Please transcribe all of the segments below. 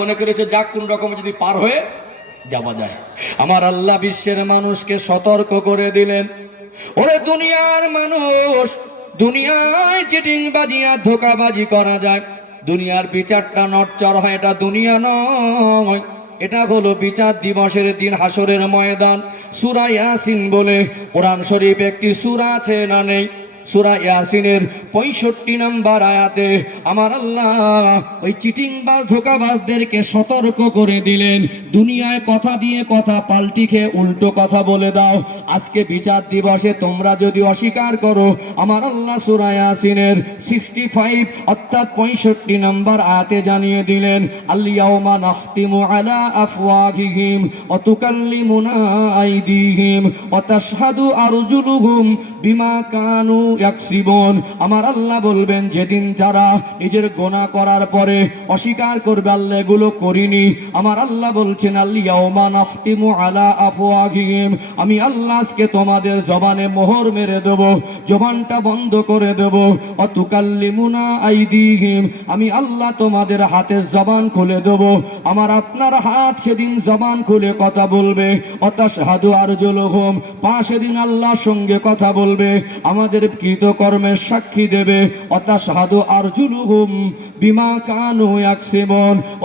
মনে করেছে, যাক, কোন রকম যদি পার হয়ে যাওয়া যায়। আমার আল্লাহ বিশ্বের মানুষকে সতর্ক করে দিলেন। ওরে দুনিয়ার মানুষ, দুনিয়ায় চিটিং বাজি আর ধোকাবাজি করা যায়। দুনিয়ার বিচারটা নটচর হয়, এটা দুনিয়া নয়। এটা হলো বিচার দিবসের দিন হাসরের ময়দান। সুরা ইয়াসিন বলে কোরআন শরীফ একটি সুরা আছে না নেই? সুরা ইয়াসিনের পঁয়ষট্টি নম্বর আয়াতে আমার আল্লাহ ওই চিটিং বাজ ধোকাবাজদেরকে সতর্ক করে দিলেন। দুনিয়ায় কথা দিয়ে কথা, পাল্টি খেয়ে উল্টো কথা বলে দাও। আজকে বিচার দিবসে তোমরা যদি অস্বীকার করো, আমার আল্লাহ সুরা ইয়াসিনের সিক্সটি ফাইভ অর্থাৎ পঁয়ষট্টি নম্বর আয়াতে জানিয়ে দিলেন আল্লিয়াউমা নাখতিমু আলা আফওয়াহিহিম ওয়া তুকাল্লিমুনা আইদিহিম ওয়া তাশহাদু আরজুলুহুম বিমা কানু আমার আল্লাহ বলবেন, যেদিন নিজের গোনা করার পরে অস্বীকার করবে, আল্লাহ এগুলো করিনি। আমার আল্লাহ বলছেন আমি আল্লাহ তোমাদের জবানে মোহর মেরে দেব, জবানটা বন্ধ করে দেব। অতুকাল্লিমুনা আমি আল্লাহ তোমাদের হাতের জবান খুলে দেব। আমার আপনার হাত সেদিন জবান খুলে কথা বলবে। অতাশহাদু আরজুলুহুম। পা সেদিন আল্লাহর সঙ্গে কথা বলবে। আমাদের কৃতকর্মের সাক্ষী দেবে। অতাশহাদু আরজুলুহুম বিমা কানু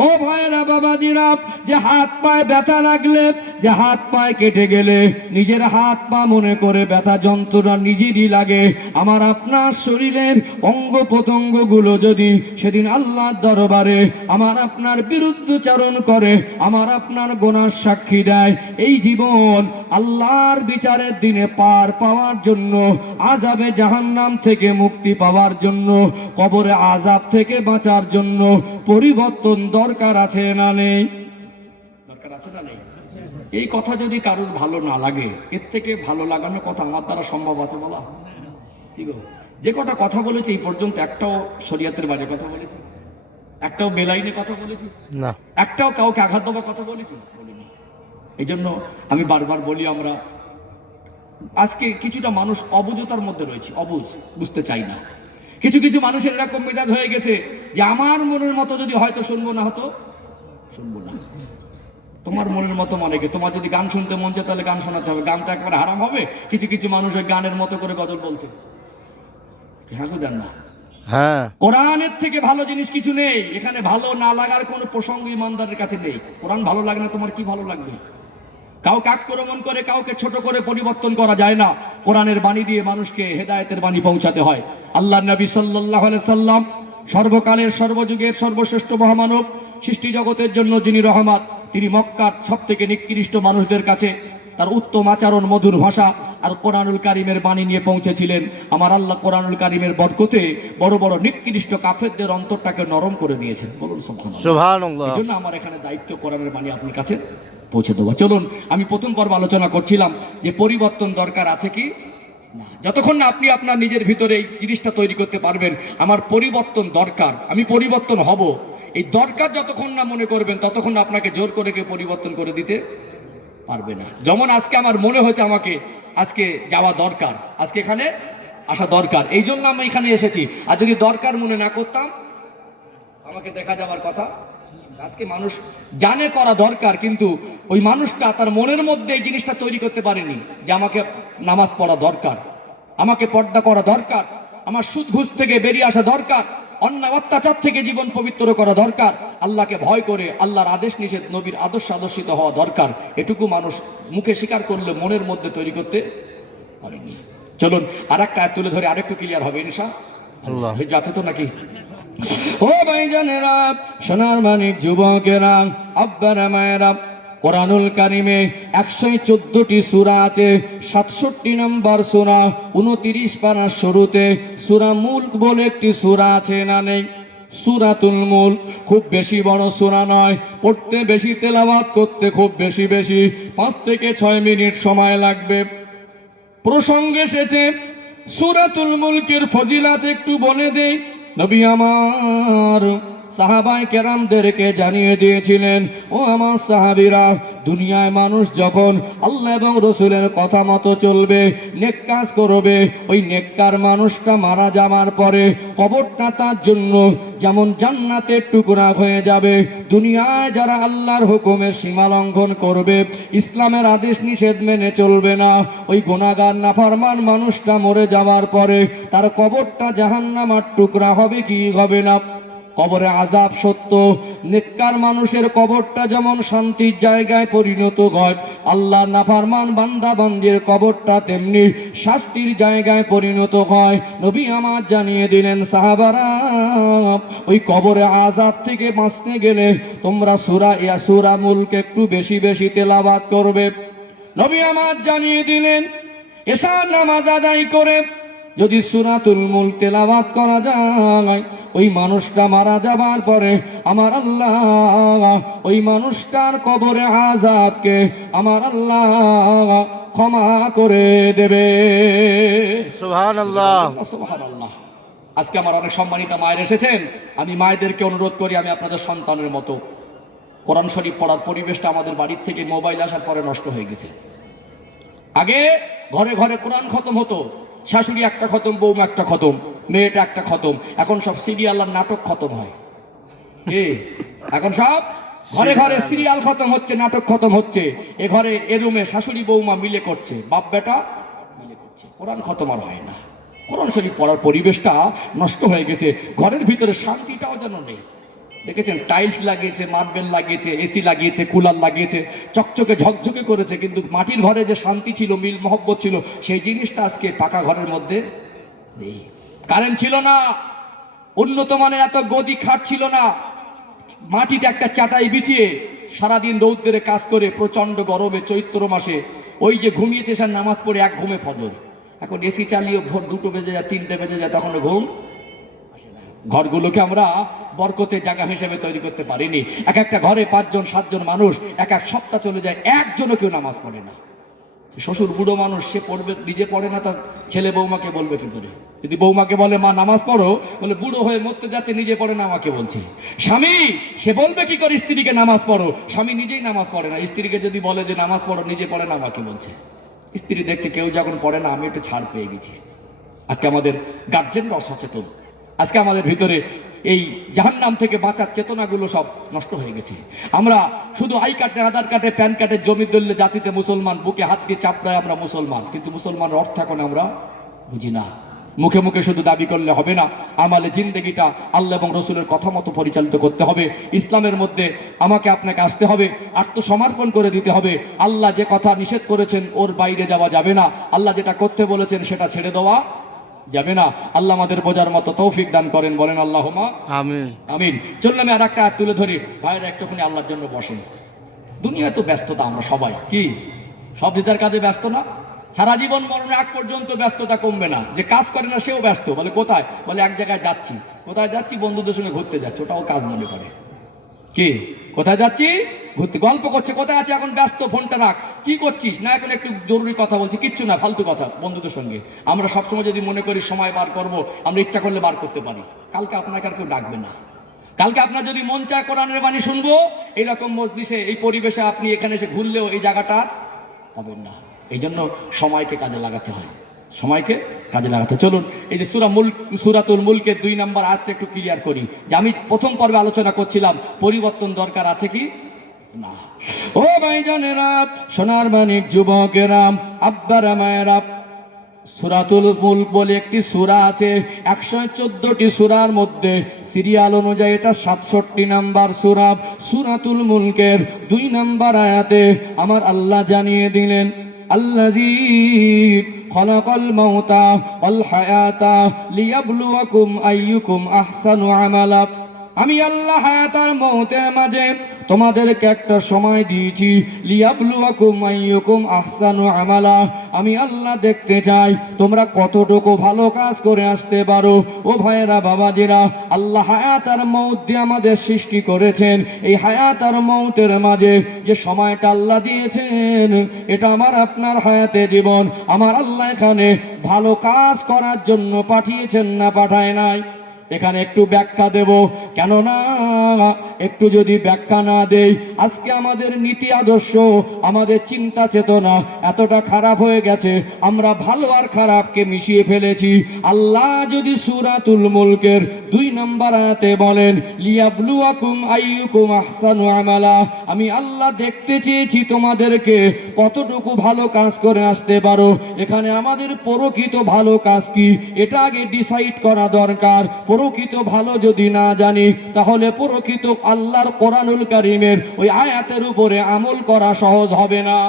ও ভাইরা বাবাজিরা, যে হাত পায়ে ব্যথা লাগলে, যে হাত পায়ে কেটে গেলে, নিজের হাত পা মনে করে ব্যথা যন্ত্রণা নিজেরই লাগে। আমার আপনার শরীরের অঙ্গ প্রত্যঙ্গগুলো যদি সেদিন আল্লাহর দরবারে আমার আপনার বিরুদ্ধচারণ করে, আমার আপনার গোনার সাক্ষী দেয়, এই জীবন আল্লাহর বিচারের দিনে পার পাওয়ার জন্য আজাবে জাহান্নাম থেকে মুক্তি পাওয়ার জন্য কবরে আজাব থেকে বাঁচার জন্য পরিবর্তন দরকার আছে না নেই? দরকার আছে না নেই? এই কথা যদি কারোর ভালো না লাগে এর থেকে ভালো লাগানোর কথা আমার দ্বারা সম্ভব আছে বলা। কি গো? যে কটা কথা বলেছি এই পর্যন্ত একটাও শরিয়াতের বাইরে কথা বলেছি? একটাও বেলাইনে কথা বলেছি? না। একটাও কাউকে আঘাত দেওয়ার কথা বলেছি? বলিনি। এই জন্য আমি বারবার বলি আমরা আজকে কিছুটা মানুষ অবুঝতার মধ্যে রয়েছে অবুঝ বুঝতে চাই না। কিছু কিছু মানুষের এরকম মেজাজ হয়ে গেছে যে আমার মনের মতো যদি হয়তো শুনব না হতো শুনব না। তোমার মনের মতো মনে কি তোমার যদি গান শুনতে মন চায় তাহলে গান শোনাতে হবে। গান তো একবার হারাম হবে। কিছু কিছু মানুষ ওই গানের মতো করে গজল বলছে। হ্যাঁ দেন না। হ্যাঁ। কোরআনের থেকে ভালো জিনিস কিছু নেই। এখানে ভালো না লাগার কোনো প্রসঙ্গ ইমানদারের কাছে নেই। কোরআন ভালো লাগে না তোমার কি ভালো লাগবে? কাউকে আক্রমণ করে কাউকে ছোট করে পরিবর্তন করা যায় না। কোরআনের বাণী দিয়ে মানুষকে হেদায়েতের বাণী পৌঁছাতে হয়। আল্লাহ নবী সাল্লাহ সাল্লাম সর্বকালের সর্বযুগের সর্বশ্রেষ্ঠ মহামানব সৃষ্টি জগতের জন্য যিনি রহমাত তিনি মক্কার সব থেকে নিকৃষ্ট মানুষদের কাছে তার উত্তম আচরণ মধুর ভাষা আর কোরআনুল কারিমের বাণী নিয়ে পৌঁছেছিলেন। আমার আল্লাহ কোরআনুল কারিমের বরকতে বড় বড় নিকৃষ্ট কাফেরদের অন্তরটাকে নরম করে দিয়েছেন। বলুন এই জন্য আমার এখানে দায়িত্ব কোরআনের বাণী আপনার কাছে। পৌঁছে দেবো। চলুন, আমি প্রথম পর্ব আলোচনা করছিলাম যে পরিবর্তন দরকার আছে কি? যতক্ষণ না আপনি আপনার নিজের ভিতরে এই জিনিসটা তৈরি করতে পারবেন, আমার পরিবর্তন দরকার। আমি পরিবর্তন হব। এই দরকার যতক্ষণ না মনে করবেন, ততক্ষণ আপনাকে জোর করে কেউ পরিবর্তন করে দিতে পারবে না। যেমন আজকে আমার মনে হয়েছে আমাকে, আজকে যাওয়া দরকার। আজকে এখানে আসা দরকার। এই জন্য আমি এখানে এসেছি। আর যদি দরকার মনে না করতাম, আমাকে দেখা যাওয়ার কথা আজকে মানুষ জানে করা দরকার কিন্তু ওই মানুষটা তার মনের মধ্যে এই জিনিসটা তৈরি করতে পারেনি যে আমাকে নামাজ পড়া দরকার আমাকে পর্দা করা দরকার আমার সুদ ঘুষ থেকে বেরিয়ে আসা দরকার অন্যায় অত্যাচার থেকে জীবন পবিত্র করা দরকার আল্লাহকে ভয় করে আল্লাহর আদেশ নিষেধ নবীর আদর্শ আদর্শিত হওয়া দরকার এটুকু মানুষ মুখে স্বীকার করলে মনের মধ্যে তৈরি করতে পারেনি। চলুন আর একটা তুলে ধরে আরেকটু ক্লিয়ার হবে ইনশা আল্লাহ। আছে তো নাকি? ও ভাইজানেরা সোনার মানিক যুবকেরা, আব্বারা মায়েরা কোরআনুল কারিমে একশো চোদ্দটি সুরা আছে, সাতষট্টি নম্বর সুরা, উনতিরিশ পানার শুরুতে সুরা মুল্ক বলে একটি সুরা আছে, না নেই? সুরাতুল মুল খুব বেশি বড় সুরা নয়, পড়তে বেশি তেলাওয়াত করতে খুব বেশি বেশি পাঁচ থেকে ছয় মিনিট সময় লাগবে। প্রসঙ্গে এসেছে, সুরাতুল মুলকের ফজিলাত একটু বলে দেই। নবী আমার সাহাবাই কেরামদেরকে জানিয়ে দিয়েছিলেন, ও আমার সাহাবিরা, দুনিয়ায় মানুষ যখন আল্লাহ এবং রসুলের কথা মতো চলবে, নেক কাজ করবে, ওই নেককার মানুষটা মারা যাওয়ার পরে কবরটা তার জন্য যেমন জান্নাতের টুকরা হয়ে যাবে, দুনিয়ায় যারা আল্লাহর হুকুমের সীমা লঙ্ঘন করবে, ইসলামের আদেশ নিষেধ মেনে চলবে না, ওই গুণাগার নাফরমান মানুষটা মরে যাওয়ার পরে তার কবরটা জাহান্নামার টুকরা হবে কি হবে না? কবরে আজাব সত্য। নেককার মানুষের কবরটা যেমন শান্তির জায়গায় পরিণত হয় আল্লাহ নাফারমান বান্দা বান্দির কবরটা তেমনি শাস্তির জায়গায় পরিণত হয়। নবী আমার জানিয়ে দিলেন, সাহাবারা, ওই কবরে আজাব থেকে বাঁচতে গেলে তোমরা সুরা ইয়া সুরা মুলকে একটু বেশি বেশি তেলাবাদ করবে। নবী আমার জানিয়ে দিলেন এসার নামাজ আদায় করে যদি সুরাতুল মুল তেলাওয়াত করা যায় ওই মানুষটা মারা যাবার পরে আমার আল্লাহ ওই মানুষটার কবরে আজাবকে আমার আল্লাহ ক্ষমা করে দেবে। আজকে আমার অনেক সম্মানিত মায়ের এসেছেন। আমি মায়েদেরকে অনুরোধ করি আমি আপনাদের সন্তানের মতো। কোরআন শরীফ পড়ার পরিবেশটা আমাদের বাড়ির থেকে মোবাইল আসার পরে নষ্ট হয়ে গেছে। আগে ঘরে ঘরে কোরআন খতম হতো। শাশুড়ি একটা খতম বৌমা একটা খতম মেয়েটা একটা খতম। এখন সব সিরিয়াল আর নাটক খতম হয়। কি? এখন সব ঘরে ঘরে সিরিয়াল খতম হচ্ছে নাটক খতম হচ্ছে। এ ঘরে এ রুমে শাশুড়ি বৌমা মিলে করছে বাপ বেটা মিলে করছে। কোরআন খতম আর হয় না। কোরআন শরীফ পড়ার পরিবেশটা নষ্ট হয়ে গেছে। ঘরের ভিতরে শান্তিটাও যেন নেই। দেখেছেন? টাইলস লাগিয়েছে, মার্বেল লাগিয়েছে, এসি লাগিয়েছে, কুলার লাগিয়েছে, চকচকে ঝকঝকে করেছে, কিন্তু মাটির ঘরে যে শান্তি ছিল, মিল মহব্বত ছিল, সেই জিনিসটা আজকে পাকা ঘরের মধ্যে নেই। কারেন্ট ছিল না, উন্নত মানের এত গদি খাট ছিল না, মাটিতে একটা চাটাই বিছিয়ে সারাদিন রৌদ্রে কাজ করে প্রচণ্ড গরমে চৈত্র মাসে ওই যে ঘুমিয়েছে, সে নামাজ পড়ে এক ঘুমে ফজর। এখন এসি চালিয়ে ভোর দুটো বেজে যায়, তিনটে বেজে যায় তখন ঘুম ঘরগুলোকে আমরা বরকতের জায়গা হিসেবে তৈরি করতে পারিনি। এক একটা ঘরে পাঁচজন, সাতজন মানুষ, এক এক সপ্তাহ চলে যায়, একজনও কেউ নামাজ পড়ে না। শ্বশুর বুড়ো মানুষ, সে পড়বে, নিজে পড়ে না, তার ছেলে বৌমাকে বলবে কি করে? যদি বৌমাকে বলে, মা, নামাজ পড়ো, বলে, বুড়ো হয়ে মরতে যাচ্ছে, নিজে পড়ে না, আমাকে বলছে। স্বামী, সে বলবে কি করে, স্ত্রীকে নামাজ পড়ো? স্বামী নিজেই নামাজ পড়ে না। স্ত্রীকে যদি বলে যে, নামাজ পড়ো, নিজে পড়ে না, আমাকে বলছে। স্ত্রী দেখছে, কেউ যখন পড়ে না, আমি একটু ছাড় পেয়ে গেছি। আজকে আমাদের গার্জেনরা অসচেতন। আজকে আমাদের ভিতরে এই জাহান্নাম থেকে বাঁচার চেতনাগুলো সব নষ্ট হয়ে গেছে। আমরা শুধু আই কার্ডে, আধার কার্ডে, প্যান কার্ডের জমি দলীয় জাতিতে মুসলমান, বুকে হাত দিয়ে চাপড়ায় আমরা মুসলমান। কিন্তু মুসলমানের অর্থ এখন আমরা বুঝি না। মুখে মুখে শুধু দাবি করলে হবে না, আমালে জিন্দগিটা আল্লাহ এবং রসুলের কথা মতো পরিচালিত করতে হবে। ইসলামের মধ্যে আমাকে আপনাকে আসতে হবে, আত্মসমর্পণ করে দিতে হবে। আল্লাহ যে কথা নিষেধ করেছেন, ওর বাইরে যাওয়া যাবে না। আল্লাহ যেটা করতে বলেছেন, সেটা ছেড়ে দেওয়া যাবে না। আল্লাহ আমাদের বোঝার মতো তৌফিক দান করেন বলেন আল্লাহমা আমিন। আমিন। চলুন আমি আর একটা তুলে ধরি। ভাইয়ের একটুখানি আল্লাহর জন্য বসেন। দুনিয়া তো ব্যস্ততা আমরা সবাই কি? সব দিদার কাজে ব্যস্ত না? সারা জীবন মরণের আগ পর্যন্ত ব্যস্ততা কমবে না। যে কাজ করে না সেও ব্যস্ত। বলে কোথায়? বলে এক জায়গায় যাচ্ছি। কোথায় যাচ্ছি? বন্ধুদের সঙ্গে ঘুরতে যাচ্ছি। ওটাও কাজ মনে করে। কি? কোথায় যাচ্ছি? ঘুরতে গল্প করছে, কোথায় আছে? এখন ব্যস্ত, ফোনটা রাখ। কি করছিস? না, এখন একটু জরুরি কথা বলছি, কিচ্ছু না, ফালতু কথা, বন্ধুদের সঙ্গে। আমরা সবসময় যদি মনে করি সময় বার করব, আমরা ইচ্ছা করলে বার করতে পারি। কালকে আপনাকে আর কেউ ডাকবে না। কালকে আপনার যদি মন চায় কোরআনের বাণী শুনব, এইরকম মজলিসে, এই পরিবেশে আপনি এখানে এসে ঘুরলেও এই জায়গাটা পাবেন না। এই জন্য সময়কে কাজে লাগাতে হয়। সময়কে কাজে লাগাতে চলুন, এই যে সুরা মুল, সুরাতুল মুলকের দুই নম্বর আয়াতটা একটু ক্লিয়ার করি। যে আমি প্রথম পর্বে আলোচনা করছিলাম, পরিবর্তন দরকার আছে কি? ও ভাইজানেরা সোনার মানিক যুবকেরা, আব্বারা মায়েরা, সুরাতুল মুল্ক বলে একটি সুরা আছে, একশো চোদ্দটি সুরার মধ্যে সিরিয়াল অনুযায়ী এটা সাতষট্টি নাম্বার সুরা। সুরাতুল মুলকের দুই নাম্বার আয়াতে আমার আল্লাহ জানিয়ে দিলেন, আল্লাজি মাউতা অল হায়াতা লিয়াবলুয়াকুম আইয়ুকুম আহসানু আমালা। আমি আল্লাহ হায়াতার মৌতের মাঝে তোমাদেরকে একটা সময় দিয়েছি। আহসানু আমালা। আমি আল্লাহ দেখতে চাই, তোমরা কতটুকু ভালো কাজ করে আসতে পারো। ও ভাইয়েরা, বাবাজিরা, আল্লাহ হায়াতার মৌত দিয়ে আমাদের সৃষ্টি করেছেন। এই হায়াতার মৌতের মাঝে যে সময়টা আল্লাহ দিয়েছেন, এটা আমার আপনার হায়াতে জীবন। আমার আল্লাহ এখানে ভালো কাজ করার জন্য পাঠিয়েছেন না পাঠায় নাই। এখানে একটু ব্যাখ্যা দেব। কেননা একটু যদি ব্যাখ্যা না দেই, আজকে আমাদের নীতি আদর্শ, আমাদের চিন্তা চেতনা এতটা খারাপ হয়ে গেছে, আমরা ভালো আর খারাপকে মিশিয়ে ফেলেছি। আল্লাহ যদি সুরাতুল মুলকের দুই নম্বর আয়াতে বলেন, লিয়াবলুয়াকুম আইয়ুকুম আহসানু আমালা, আমি আল্লাহ দেখতে চেয়েছি তোমাদেরকে কতটুকু ভালো কাজ করে আসতে পারো। এখানে আমাদের প্রকৃত ভালো কাজ কি? এটা আগে ডিসাইড করা দরকার। প্রকৃত ভালো যদি না জানি, তাহলে প্রকৃত আল্লাহর কোরআনুল কারিমের ওই আয়াতের উপরে আমল করা সহজ হবে না।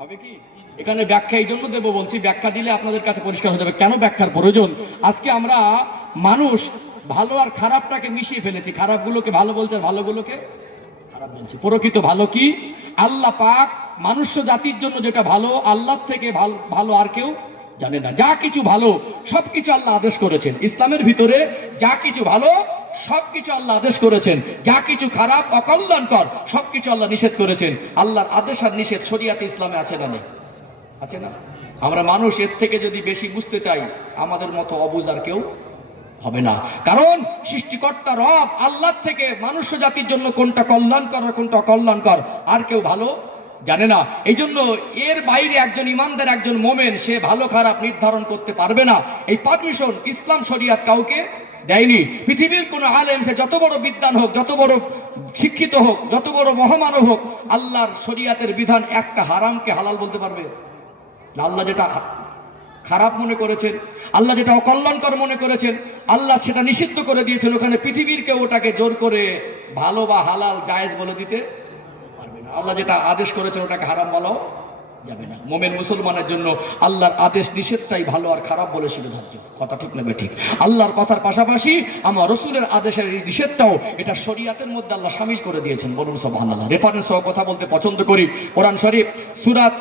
হবে কি? এখানে ব্যাখ্যা এই জন্য দেবো বলছি, ব্যাখ্যা দিলে আপনাদের কাছে পরিষ্কার হয়ে যাবে। কেন ব্যাখ্যার প্রয়োজন? আজকে আমরা মানুষ ভালো আর খারাপটাকে মিশিয়ে ফেলেছি। খারাপগুলোকে ভালো বলছে আর ভালোগুলোকে খারাপ বলছি। প্রকৃত ভালো কি? আল্লাহ পাক মানুষ্য জাতির জন্য যেটা ভালো, আল্লাহর থেকে ভালো ভালো আর কেউ জানে না। যা কিছু ভালো সব কিছু আল্লাহ আদেশ করেছেন। ইসলামের ভিতরে যা কিছু ভালো সব কিছু আল্লাহ আদেশ করেছেন। যা কিছু খারাপ, অকল্যাণকর সব কিছু আল্লাহ নিষেধ করেছেন। আল্লাহর আদেশ আর নিষেধ শরিয়াতে ইসলামে আছে না নেই। আছে না? আমরা মানুষ, এর থেকে যদি বেশি বুঝতে চাই, আমাদের মতো অবুজ আর কেউ হবে না। কারণ, সৃষ্টিকর্তা রব আল্লাহ থেকে মানুষ জাতির জন্য কোনটা কল্যাণকর আর কোনটা অকল্যাণকর, আর কেউ ভালো জানে না। এই জন্য এর বাইরে একজন ইমানদার, একজন মোমেন, সে ভালো, খারাপ নির্ধারণ করতে পারবে না। এই পারমিশন ইসলাম শরিয়াত কাউকে দেয়নি। পৃথিবীর কোনো আলেম, সে যত বড় বিদ্যান হোক, যত বড় শিক্ষিত হোক, যত বড় মহামানব হোক, আল্লাহর শরিয়াতের বিধান একটা হারামকে হালাল বলতে পারবে। আল্লাহ যেটা খারাপ মনে করেছেন, আল্লাহ যেটা অকল্যাণকর মনে করেছেন, আল্লাহ সেটা নিষিদ্ধ করে দিয়েছেন। ওখানে পৃথিবীর কেউ ওটাকে জোর করে ভালো বা হালাল জায়েজ বলে দিতে আল্লাহ যেটা আদেশ করেছেন ওটাকে হারাম বলাও যাবে না। মোমেন মুসলমানের জন্য আল্লাহর আদেশ নিষেধটাই ভালো আর খারাপ বলে শিরোধার্য কথা ঠিক নেবে ঠিক আল্লাহর কথার পাশাপাশি আমার রসুলের আদেশের এই নিষেধটাও এটা শরিয়াতের মধ্যে আল্লাহ সামিল করে দিয়েছেন বলুন সব আল্লাহ রেফারেন্স সহ কথা বলতে পছন্দ করি। কোরআন শরীফ, সুরাত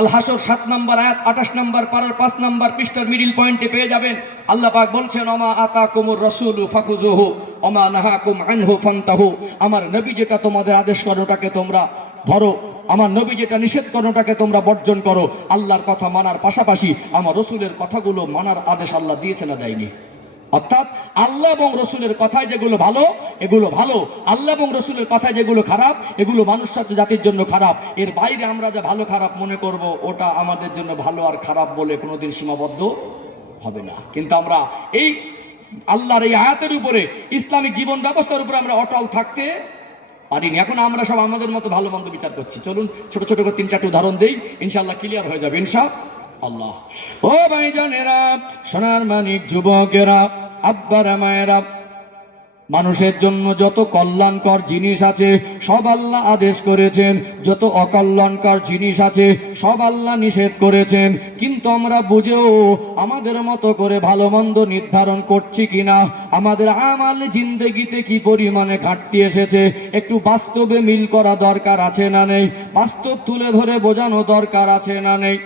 আল হাসর সাত নম্বর আয়াত, আঠাশ নম্বর পারার পাঁচ নম্বর পৃষ্ঠার মিডিল পয়েন্টে পেয়ে যাবেন। আল্লাহ পাক বলছেন অমা আতা কুমুর রসুল ফাখুজুহু অমা নাহা নাহাকুম আনহু ফান্তাহু। আমার নবী যেটা তোমাদের আদেশ করো, ওটাকে তোমরা ধরো। আমার নবী যেটা নিষেধ করো, ওটাকে তোমরা বর্জন করো। আল্লাহর কথা মানার পাশাপাশি আমার রসুলের কথাগুলো মানার আদেশ আল্লাহ দিয়েছে না দেয়নি। অর্থাৎ আল্লাহ এবং রসুলের কথায় যেগুলো ভালো, এগুলো ভালো। আল্লাহ এবং রসুলের কথায় যেগুলো খারাপ, এগুলো মানুষ জাতির জন্য খারাপ। এর বাইরে আমরা যা ভালো খারাপ মনে করব, ওটা আমাদের জন্য ভালো আর খারাপ বলে কোনোদিন সীমাবদ্ধ হবে না। কিন্তু আমরা এই আল্লাহর এই আয়াতের উপরে, ইসলামিক জীবন ব্যবস্থার উপরে আমরা অটল থাকতে পারিনি। এখন আমরা সব আমাদের মতো ভালো মন্দ বিচার করছি। চলুন ছোট ছোট করে তিন, চারটে উদাহরণ দিই। ইনশাল্লাহ ক্লিয়ার হয়ে যাবে ইনশা আল্লাহ ও ভাইজানেরা, সোনার মানিক যুবকেরা আব্বারা মায়েরা, মানুষের জন্য যত কল্যাণকর জিনিস আছে, সব আল্লাহ আদেশ করেছেন। যত অকল্যাণকর জিনিস আছে, সব আল্লাহ নিষেধ করেছেন। কিন্তু আমরা বুঝেও আমাদের মতো করে ভালো মন্দ নির্ধারণ করছি কিনা? আমাদের আমাল জিন্দগিতে কি পরিমাণে ঘাটতি এসেছে? একটু বাস্তবে মিল করা দরকার আছে না নেই? বাস্তব তুলে ধরে বোঝানো দরকার আছে না নেই?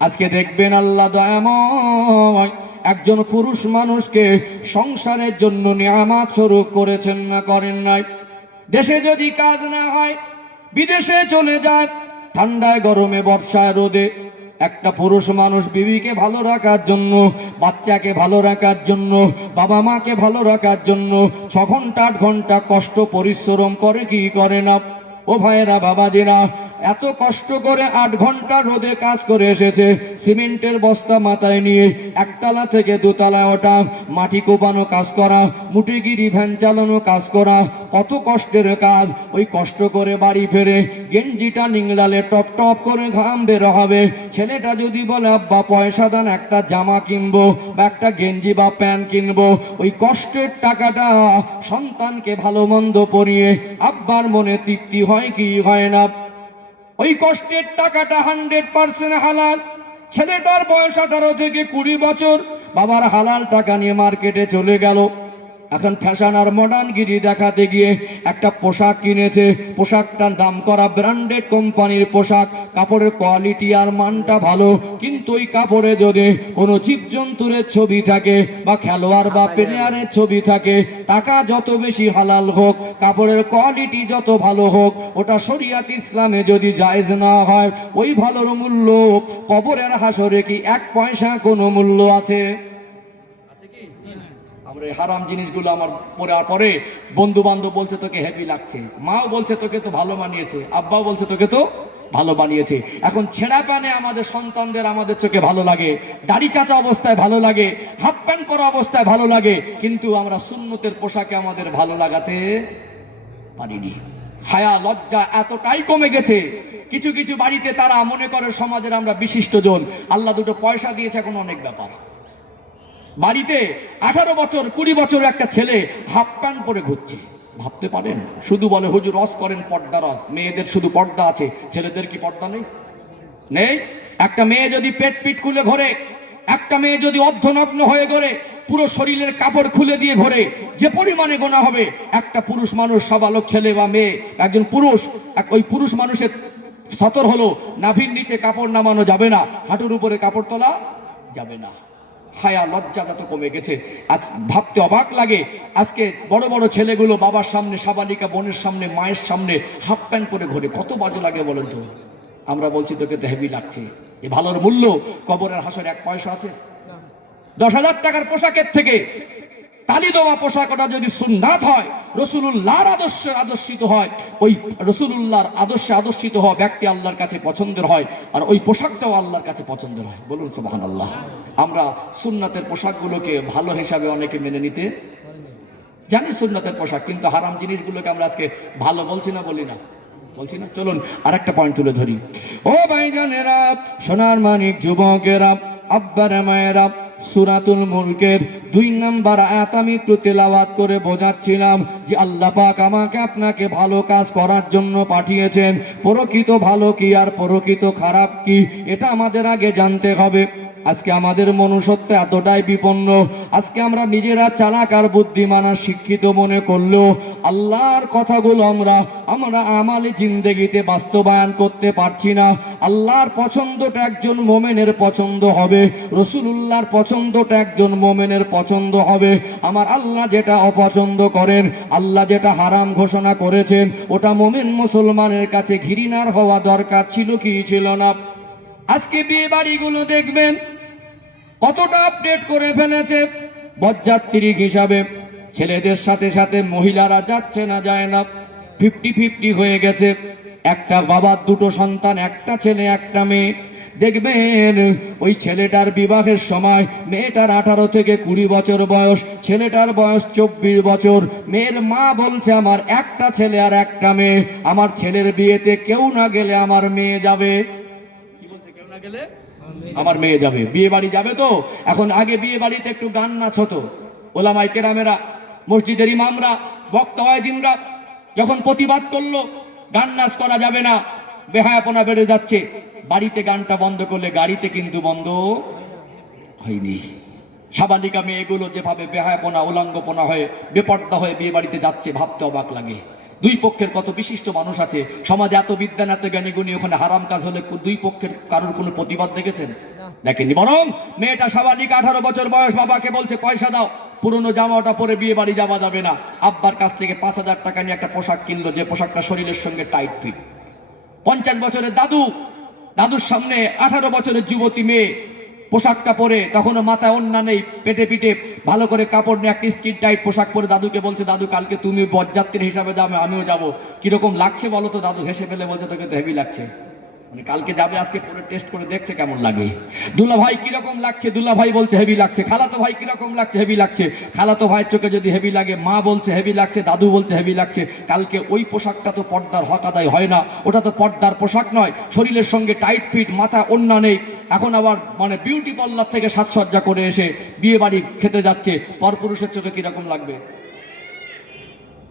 আজকে দেখবেন আল্লাহ দয়াময়। একজন পুরুষ মানুষকে সংসারের জন্য নিয়ামাত স্বরূপ করেছেন না করেন নাই। দেশে যদি কাজ না হয়, বিদেশে চলে যায়, ঠান্ডায়, গরমে, বর্ষায়, রোদে। একটা পুরুষ মানুষ বিবিকে ভালো রাখার জন্য, বাচ্চাকে ভালো রাখার জন্য, বাবা মাকে ভালো রাখার জন্য ছ ঘণ্টা, আট ঘণ্টা কষ্ট, পরিশ্রম করে কি করে না? ও ভাইয়েরা, বাবাজিরা এত কষ্ট করে আট ঘণ্টা রোদে কাজ করে এসেছে। সিমেন্টের বস্তা মাথায় নিয়ে একতলা থেকে দোতলায় ওঠা, মাটি কোপানো কাজ করা মুটিগিরি ভ্যান চালানো কাজ করা, কত কষ্টের কাজ। ওই কষ্ট করে বাড়ি ফেরে গেঞ্জিটা নিংড়ালে টপ টপ করে ঘাম বের হবে। ছেলেটা যদি বলে, আব্বা, পয়সা দান, একটা জামা কিনবো বা একটা গেঞ্জি বা প্যান্ট কিনবো। ওই কষ্টের টাকাটা সন্তানকে ভালো মন্দ পরিয়ে আব্বার মনে তৃপ্তি হয় কি হয় না? ওই কষ্টের টাকাটা হান্ড্রেড পার্সেন্ট হালাল। ছেলেটার বয়স আঠারো থেকে কুড়ি বছর। বাবার হালাল টাকা নিয়ে মার্কেটে চলে গেল। এখন ফ্যাশন আর মডার্ন গিরি দেখাতে গিয়ে একটা পোশাক কিনেছে। পোশাকটার দাম করা ব্র্যান্ডেড কোম্পানির পোশাক। কাপড়ের কোয়ালিটি আর মানটা ভালো। কিন্তু ওই কাপড়ে যদি কোনো জীবজন্তুরের ছবি থাকে বা খেলোয়াড় বা প্লেয়ারের ছবি থাকে টাকা যত বেশি হালাল হোক কাপড়ের কোয়ালিটি যত ভালো হোক ওটা শরিয়াত ইসলামে যদি জায়জ না হয় ওই ভালোর মূল্য কবরের হাসরে কি এক পয়সা কোনো মূল্য আছে? আমরা হারাম জিনিসগুলো আমার পরে আর পরে বন্ধু বান্ধব বলছে তোকে হেভি লাগছে। মাও বলছে তোকে তো ভালো মানিয়েছে, আব্বাও বলছে তোকে তো ভালো বানিয়েছে। এখন ছেঁড়া প্যানে আমাদের সন্তানদের আমাদের চোখে ভালো লাগে, দাড়ি চাচা অবস্থায় ভালো লাগে, হাফ প্যান্ট পরা অবস্থায় ভালো লাগে, কিন্তু আমরা সুন্নতের পোশাকে আমাদের ভালো লাগাতে পারিনি। হায়া, লজ্জা এতটাই কমে গেছে। কিছু কিছু বাড়িতে তারা মনে করে সমাজের আমরা বিশিষ্ট জন। আল্লাহ দুটো পয়সা দিয়েছে, এখন অনেক ব্যাপার। বাড়িতে আঠারো বছর, কুড়ি বছর একটা ছেলে হাফ পরে ঘুরছে। ভাবতে পারেন? শুধু বলে, হুজুর, রস করেন পর্দা রস। মেয়েদের শুধু পর্দা আছে। ছেলেদের কি পর্দা নেই? নেই। একটা মেয়ে যদি পেট পিট খুলে ঘোরে, একটা মেয়ে যদি অর্ধনগ্ন হয়ে ঘোরে, পুরো শরীরের কাপড় খুলে দিয়ে ঘোরে, যে পরিমাণে গোনা হবে, একটা পুরুষ মানুষ সবালক ছেলে বা মেয়ে, একজন পুরুষ ওই পুরুষ মানুষের সতর হলো, নাভির নিচে কাপড় নামানো যাবে না, হাঁটুর উপরে কাপড় তোলা যাবে না। হায়া, লজ্জা যত কমে গেছে, আজ ভাবতে অবাক লাগে। আজকে বড় বড় ছেলেগুলো বাবার সামনে, সাবালিকা বোনের সামনে, মায়ের সামনে হাফ প্যান্ট পরে ঘোরে। কত বাজে লাগে বলেন তো? আমরা বলছি, তোকে তো হেভি লাগছে। এ ভালোর মূল্য, কবরের হাসর এক পয়সা আছে। দশ হাজার টাকার পোশাকের থেকে তালি দেওয়া পোশাক ওটা যদি সুন্নাত হয়, রসুলুল্লাহর আদর্শে আদর্শিত হয়, ওই রসুলুল্লাহর আদর্শে আদর্শিত হওয়া ব্যক্তি আল্লাহর কাছে পছন্দের হয়, আর ওই পোশাকটাও আল্লাহর কাছে পছন্দের হয়। বলুন সুবহান আল্লাহ আমরা সুন্নাতের পোশাকগুলোকে ভালো হিসাবে অনেকে মেনে নিতে জানি সুন্নাতের পোশাক, কিন্তু হারাম জিনিসগুলোকে আমরা আজকে ভালো বলছি না, বলি না। বলছি না? চলুন, আরেকটা পয়েন্ট তুলে ধরি। ও ভাইজানেরা, সোনার মানিক যুবকেরা, আব্বার মায়েরা সুরাতুল মুলকের দুই নাম্বার আয়াত আমি একটু তেলাওয়াত করে বোঝাচ্ছিলাম যে আল্লাহ পাক আমাকে আপনাকে ভালো কাজ করার জন্য পাঠিয়েছেন। প্রকৃত ভালো কি আর প্রকৃত খারাপ কি, এটা আমাদের আগে জানতে হবে। আজকে আমাদের মনুষ্যত্ব এতটাই বিপন্ন। আজকে আমরা নিজেরা চালাক আর বুদ্ধিমান শিক্ষিত মনে করলেও আল্লাহর কথাগুলো আমরা আমরা আমালে জিন্দেগিতে বাস্তবায়ন করতে পারছি না। আল্লাহর পছন্দটা একজন মোমেনের পছন্দ হবে, রসুলুল্লাহর পছন্দটা একজন মোমেনের পছন্দ হবে। আমার আল্লাহ যেটা অপছন্দ করেন, আল্লাহ যেটা হারাম ঘোষণা করেছেন, ওটা মোমেন মুসলমানের কাছে ঘৃণার হওয়া দরকার ছিল কি ছিল না? আজকে বিয়ে বাড়িগুলো দেখবেন, কতটা আপডেট করে ফেলেছে বরযাত্রী হিসাবে। ছেলেদের সাথে সাথে মহিলারা যাচ্ছে না, যায় না। ফিফটি ফিফটি হয়ে গেছে। একটা বাবার দুটো সন্তান, একটা ছেলে, একটা মেয়ে। দেখবেন, ওই ছেলেটার বিবাহের সময় মেয়েটার আঠারো থেকে কুড়ি বছর বয়স, ছেলেটার বয়স চব্বিশ বছর। মেয়ের মা বলছে, আমার একটা ছেলে আর একটা মেয়ে। আমার ছেলের বিয়েতে কেউ না গেলে আমার মেয়ে যাবে। আমার মেয়ে যাবে। বিয়ে বাড়ি যাবে তো? এখন আগে বিয়ে বাড়িতে একটু গান নাচ হতো ওলামাই কেরামেরা, মসজিদের ইমামরা, বক্তা যখন প্রতিবাদ করল, গান নাচ করা যাবে না, বেহায়াপনা বেড়ে যাচ্ছে। বাড়িতে গানটা বন্ধ করলে গাড়িতে কিন্তু বন্ধ হয়নি। সাবালিকা মেয়েগুলো যেভাবে বেহায়াপনা, উলাঙ্গপনা হয়ে, বেপর্দা হয়ে বিয়ে বাড়িতে যাচ্ছে, ভাবতে অবাক লাগে। দুই পক্ষের কত বিশিষ্ট মানুষ আছে? সমাজে এত বিদ্যান এত জ্ঞানীগুণী ওখানে হারাম কাজ হলে দুই পক্ষের কারোর কোনো প্রতিবাদ দেখেছেন? দেখেননি। বরং মেয়েটা সাবালিকা আঠারো বছর বয়স বাবাকে বলছে পয়সা দাও পুরনো জামাটা পরে বিয়ে বাড়ি যাওয়া যাবে না। আব্বার কাছ থেকে পাঁচ হাজার টাকা নিয়ে একটা পোশাক কিনলো যে পোশাকটা শরীরের সঙ্গে টাইট ফিট পঞ্চাশ বছরের দাদু দাদুর সামনে আঠারো বছরের যুবতী মেয়ে। পোশাকটা পরে তখনও মাথায় অন্যা নেই, পেটে পিটে। ভালো করে কাপড় নিয়ে একটা স্কিন টাইট পোশাক পরে দাদুকে বলছে, দাদু, কালকে তুমি বরযাত্রীর হিসাবে যাবে, আমিও যাব। কীরকম লাগছে বলো তো, দাদু? হেসে ফেলে বলছে, তোকে তো হেভি লাগছে। মানে কালকে যাবে আজকে পুরো টেস্ট করে দেখছে কেমন লাগে। দুলা ভাই কীরকম লাগছে? দুলা ভাই বলছে হেভি লাগছে। খালাতো ভাই কীরকম লাগছে? হেভি লাগছে। খালাতো ভাইয়ের চোখে যদি হেভি লাগে, মা বলছে হেভি লাগছে। দাদু বলছে হেভি লাগছে। কালকে ওই পোশাকটা তো পর্দার হক আদায় হয় না। ওটা তো পর্দার পোশাক নয়, শরীরের সঙ্গে টাইট ফিট মাথা অন্যা নেই। এখন আবার মানে বিউটি পার্লার থেকে সাজসজ্জা করে এসে বিয়ে বাড়ি খেতে যাচ্ছে। পরপুরুষের চোখে কীরকম লাগবে?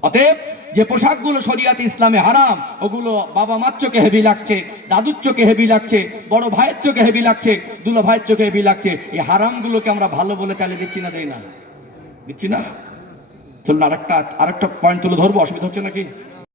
অতএব যে পোশাকগুলো শরিয়াত ইসলামে হারাম, ওগুলো বাবা মার চোখে হেভি লাগছে, দাদুর চোখে হেভি লাগছে, বড় ভাইয়ের চোখে হেভি লাগছে, দুলো ভাইয়ের চোখে হেভি লাগছে, এই হারামগুলোকে আমরা ভালো বলে চালিয়ে দিচ্ছি না দেয় না। দিচ্ছি না? চলুন আরেকটা আরেকটা পয়েন্ট তুলে ধরবো, অসুবিধা হচ্ছে নাকি?